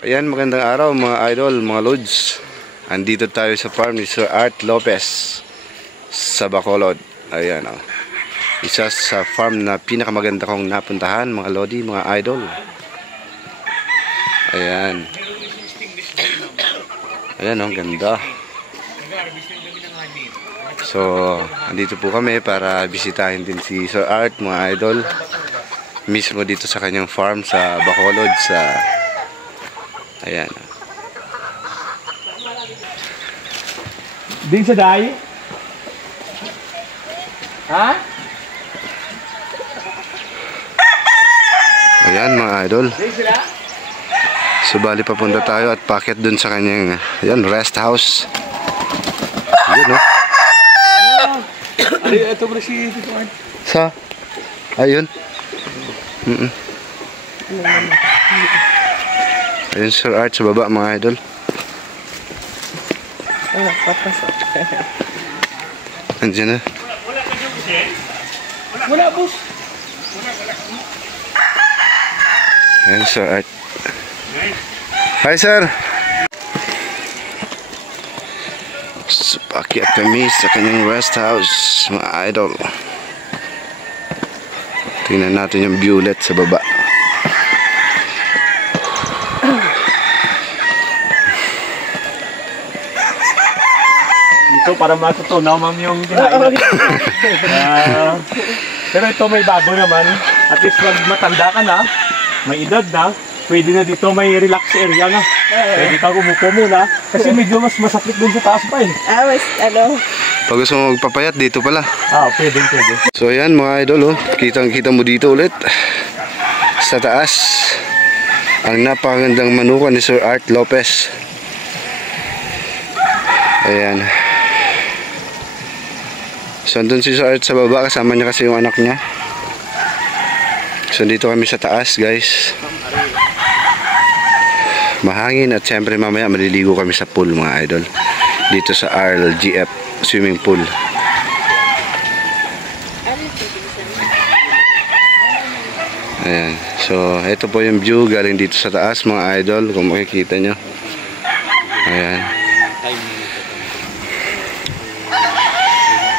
Ayan, magandang araw mga idol, mga lods. Andito tayo sa farm ni Sir Art Lopez sa Bacolod. Ayan o. Isa sa farm na pinakamaganda kong napuntahan mga lodi, mga idol. Ayan. Ayan o, ganda. So, andito po kami para bisitahin din si Sir Art mga idol. Mismo dito sa kanyang farm sa Bacolod sa... Ayan. Din sa day? Ha? Ayan mga idol. Din sila? Subali papunta tayo at packet dun sa kanyang ayan, rest house. Ayan o. Ito ba si Tito Art? Sa? Ayun. Ayun Sir Art sa baba mga idol. Papasok. Andiyan na. Wala, boss. Ayun Sir Art. Hi sir. So, pakyat kami sa kanyang rest house mga idol. Tingnan natin yung violet sa baba. Ito para matutunaw ma'am yung kinain. Pero ito may bago naman. At least pag matanda ka na, may edad na, pwede na dito may relax area na. Pwede ka umupo muna. Kasi medyo mas masakit dun sa taas pa eh. Mas Pag gusto mo magpapayat dito pala. Pwede. So ayan mga idol oh. Kitang-kita mo dito ulit sa taas ang napakagandang manukan ni Sir Art Lopez. Ayan. So andun si Sir Art sa baba, kasama niya kasi yung anak niya. So dito kami sa taas guys. Mahangin at syempre mamaya maliligo kami sa pool mga idol. Dito sa RLGF swimming pool. Ayan. So ito po yung view galing dito sa taas mga idol, kung makikita nyo. Ayan.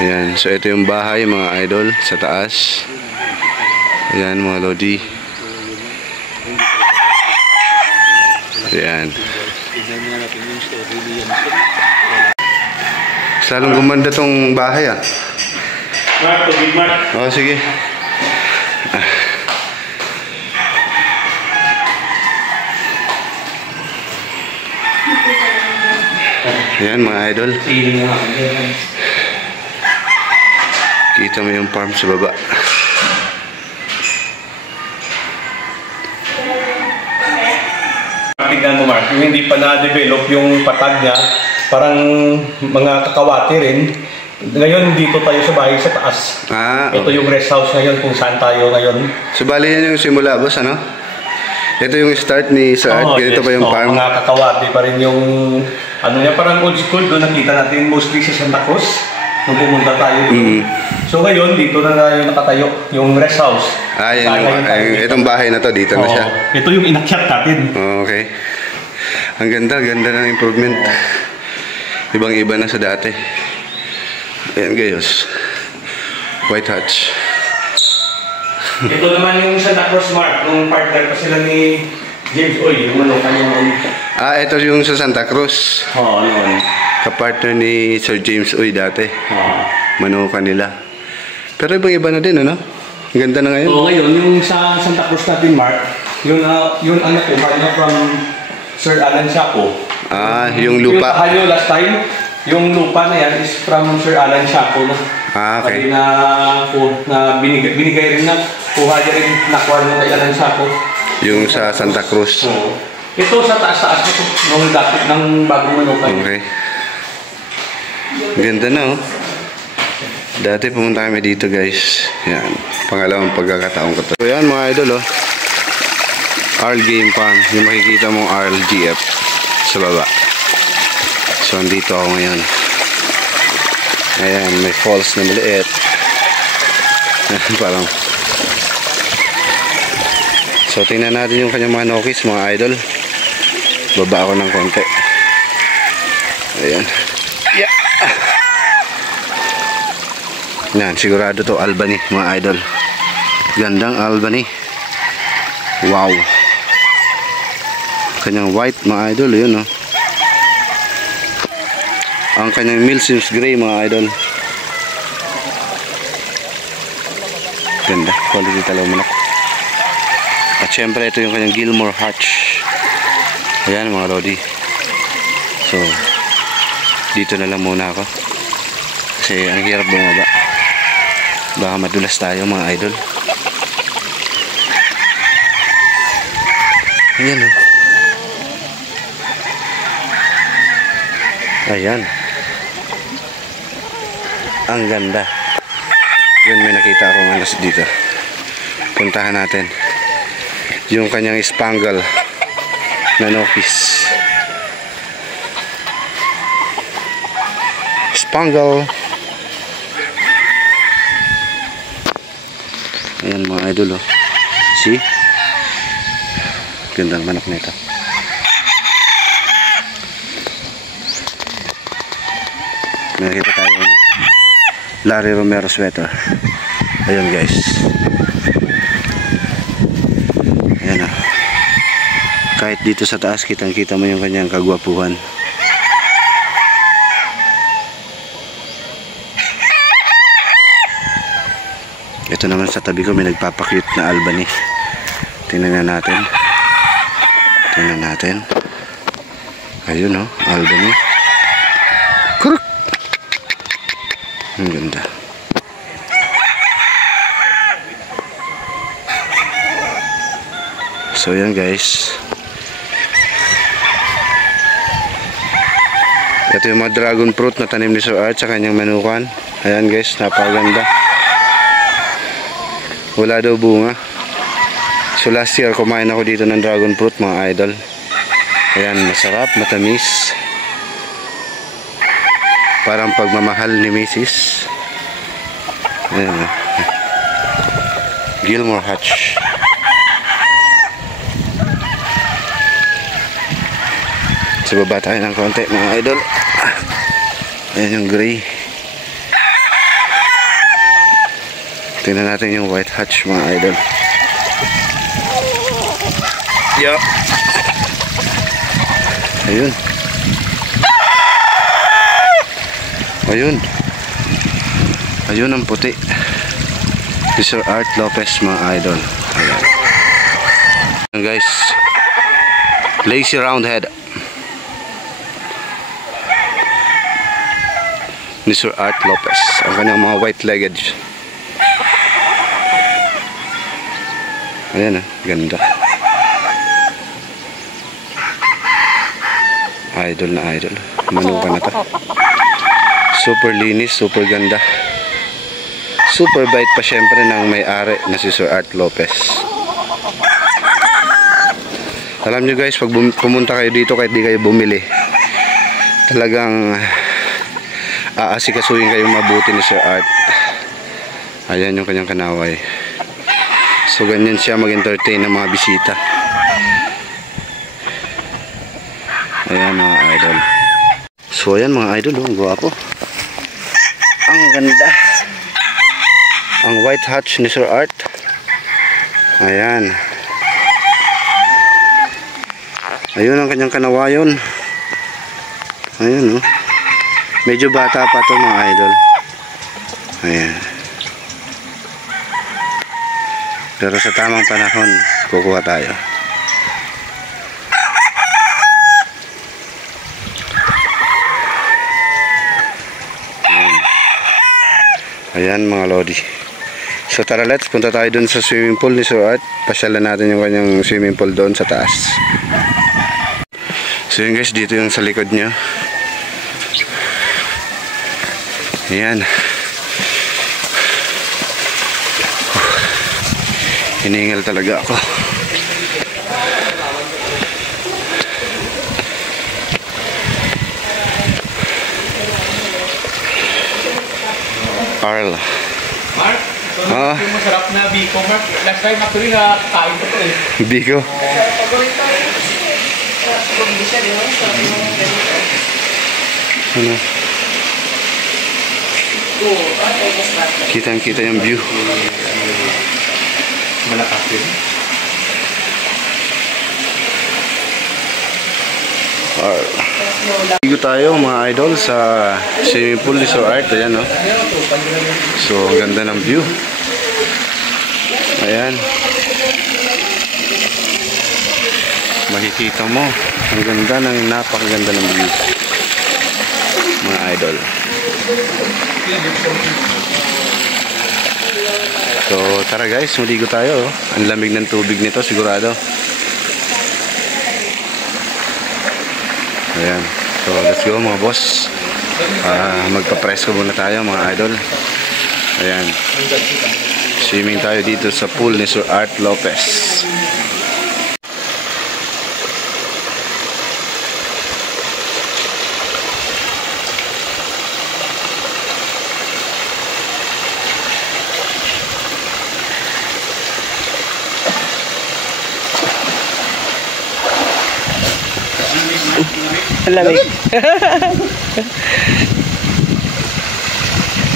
Ayan. So ito yung bahay mga idol sa taas. Ayan mga lodi. Ayan. Lalong gumanda tong bahay ah. Oh, sige. Ayan mga idol. Kita mo yung farm sa baba. Tignan mo Mark, yung hindi pa na-develop yung patag niya, parang mga kakawati rin. Ngayon dito tayo sa bahay sa taas. Ito yung rest house ngayon kung saan tayo ngayon. So bali yan yung simula boss ano? Ito yung start ni Sir Art, ganito pa yung farm. Mga kakawati pa rin yung ano niya, parang old school doon nakita natin mostly sa Santa Cruz nung pumunta tayo doon. So ngayon dito na yung nakatayo, yung rest house. Itong bahay na to, dito na siya. Ito yung inakyat natin. Okay. Ang ganda ng improvement. Ibang-iba na sa dati. Ayan gayos. White hatch. Ito naman yung Santa Cruz Mark, nung partner pa sila ni James Oy, yung ano kanyang... Ito yung sa Santa Cruz. Oo, ano. Kapartner ni Sir James Oy dati. Manukan nila. Pero ibang-iba na din, ano? Ang ganda na ngayon. Oo, ngayon, yung sa Santa Cruz natin, Mark, yung anak ko, kanya from Sir Alan Shaco. Yung lupa. Yung tayo last time, yung lupa na yan is from Sir Alan Shaco. Okay. Na binigay rin na, kuha niya rin, nakuha niya kay Alan Shaco. Yung sa Santa Cruz. Oo. Ito sa taas-taas ito, nung dapit ng bagong manukan. Okay. Ganda na oh. Dati pumunta kami dito guys. Yan. Pangalawang pagkakataon ko to. So yan mga idol oh. Arl Game Farm. Yung makikita mong RLGF sa baba. So andito ako ngayon. Ayan. May falls na maliit. Parang. So tingnan natin yung kanyang mga nokis mga idol. Baba ako ng konti. Ayan. Yeah. Yan, sigurado to Albany mga idol. Gandang Albany. Wow. Kanyang white mga idol, yun oh. Ang kanyang Milsim's Gray mga idol. Ganda, quality talaga manok. At syempre ito yung kanyang Gilmore Hatch. Ayan mga lodi. So dito na lang muna ako kasi ang hirap bumaba, baka madulas tayo mga idol. Ayan oh. Ayan, ang ganda. Yun, may nakita akong alas dito. Puntahan natin yung kanyang Spangle na Nokis. Spangle. Ayan mga idol oh. See? Gandang manok nito. May nakita tayong Larry Romero sweater. Ayun guys. Ayan oh. Kahit dito sa taas kitang kita mo yung kanyang kagwapuhan. Ito naman sa tabi ko may nagpapakyut na Albany. Tingnan natin. Tingnan natin. Ayun oh, Albany. Kuruk! Ang ganda. So yan guys. Ito yung mga dragon fruit na tanim ni Sir Art sa kanyang manukan. Ayan guys, napakaganda. Wala daw bunga. So last year kumain ako dito ng dragon fruit mga idol. Ayan, masarap, matamis. Parang pagmamahal ni Mrs. Ayan. Gilmore Hatch. Sa baba tayo ng konti mga idol. Ayan yung gray. Tingnan natin yung white hatch mga idol. Yeah. Ayun. Ayun. Ayun ang puti. Sir Art Lopez mga idol. Ayan. Ayan guys. Lazy Roundhead ni Sir Art Lopez. Ang kanyang mga white-legged. Ayan ah, ganda. Idol na idol. Manukan na to. Super linis, super ganda. Super bite pa syempre ng may-ari na si Sir Art Lopez. Alam nyo guys, pag pumunta kayo dito kahit di kayo bumili, talagang aasikasuhin kayong mabuti ni Sir Art. Ayan yung kanyang kanaway. So ganyan siya mag-entertain ng mga bisita. Ayan mga idol. So ayan mga idol, ang gwapo. Ang ganda. Ang white hatch ni Sir Art. Ayan. Ayun ang kanyang kanawayon. Ayan oh. Medyo bata pa to mga idol. Ayan. Pero sa tamang panahon, kukuha tayo. Ayan mga lodi. So tara, let's punta tayo dun sa swimming pool ni Sir Art. Pasyalan natin yung kanyang swimming pool doon sa taas. So yun guys, dito yung sa likod niya. Ayan. Hiningal talaga ako. Arl. Mark, ito na yung masarap na Biko, Mark. Last time actually na kain ko to eh. Biko? Ano? Kitang-kita yung view. Malakas din. Ligo tayo mga idol sa swimming pool ni Sir Art. Ayan, no? So, ganda ng view. Ayan. Makikita mo. Ang ganda napakaganda ng view. Mga idol. So, tara guys, maligo tayo. Ang lamig ng tubig nito, sigurado. Ayan. So, let's go mga boss. Magpa-presko muna tayo mga idol. Ayan. Swimming tayo dito sa pool ni Sir Art Lopez. Lamig.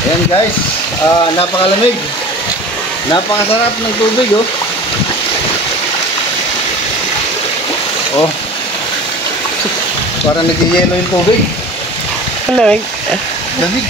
Ayan guys, napakalamig. Napakasarap ng tubig, oh. Oh. Parang nag-yelo yung tubig. Lamig. Lamig.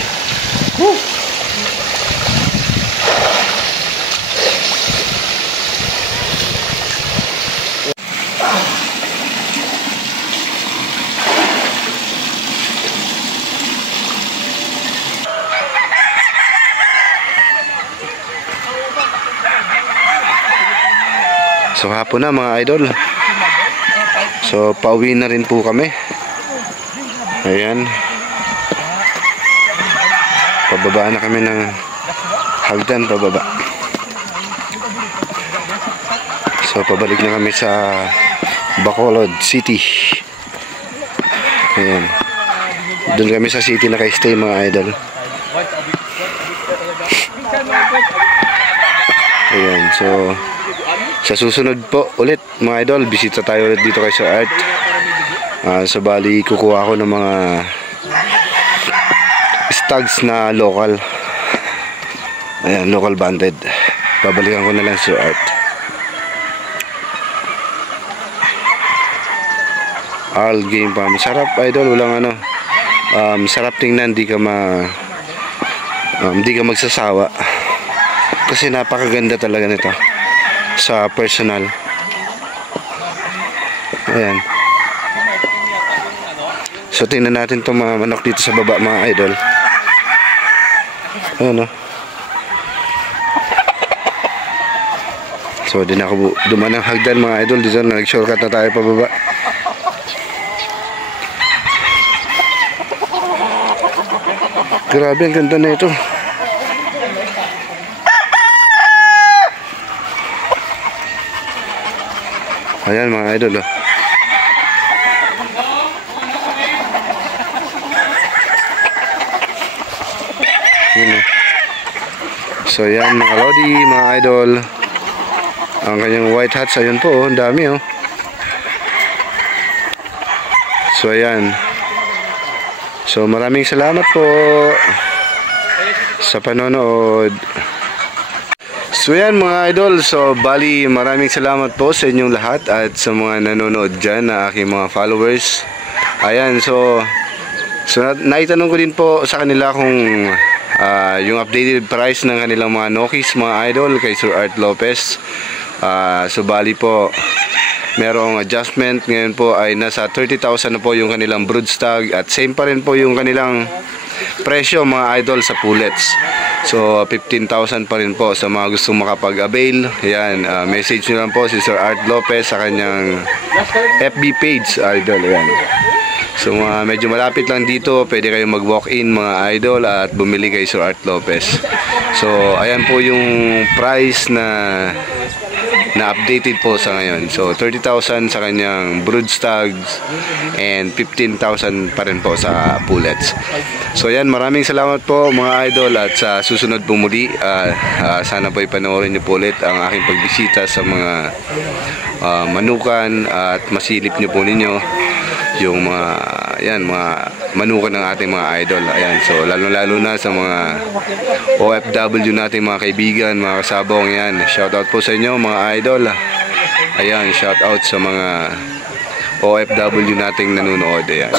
So hapon na mga idol. So pauwi na rin po kami. Ayan. Pababa na kami ng hagdan pababa. So pabalik na kami sa Bacolod City. Ayan. Doon kami sa city naka-stay mga idol. Ayan. So sa susunod po ulit mga idol, bisita tayo ulit dito kay Sir Art. Sa bali kukuha ko ng mga stags na local. Ayan, local banded. Babalikan ko na lang Sir Art. All game pa. Masarap idol, walang ano. Sarap tingnan, di ka magsasawa. Kasi napakaganda talaga nito. Sa personal. Ayan. So tingnan natin itong mga manok dito sa baba mga idol. Ayan, o. So din ako duman ng hagdan mga idol. Dito na nag-shortcut na tayo pababa. Grabe ang ganda na ito. Ayan mga idol, oh. Ayan, oh. So yan mga lodi, mga idol. Ang kanyang white hats, ayun po, oh. Ang dami, oh. So ayan. So maraming salamat po sa panonood. So yan mga idol, so bali maraming salamat po sa inyong lahat at sa mga nanonood dyan na aking mga followers. Ayan, so naitanong ko din po sa kanila kung yung updated price ng kanilang mga Nokis mga idol kay Sir Art Lopez. So bali po merong adjustment, ngayon po ay nasa 30,000 na po yung kanilang broodstag at same pa rin po yung kanilang presyo mga idol sa pullets. So 15,000 pa rin po sa mga gustong makapag-avail. Ayan, message nyo lang po si Sir Art Lopez sa kanyang FB page idol. Ayan. So medyo malapit lang dito, pwede kayong mag-walk-in mga idol at bumili kay Sir Art Lopez. So ayan po yung price na na updated po sa ngayon. So 30,000 sa kanyang brood stags and 15,000 pa rin po sa pullets. So yan, maraming salamat po mga idol, at sa susunod po muli, sana po ipanoorin niyo po ulit ang aking pagbisita sa mga manukan, at masilip niyo po ninyo yung mga manukan ng ating mga idol. Ayan, so lalo na sa mga OFW natin, mga kaibigan, mga kasabong. Yan, shout out po sa inyo mga idol. Ayan, shout out sa mga OFW nating nanonood. Ayan,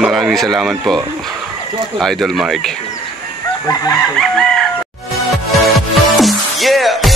maraming salamat po, Idol Mark. Yeah.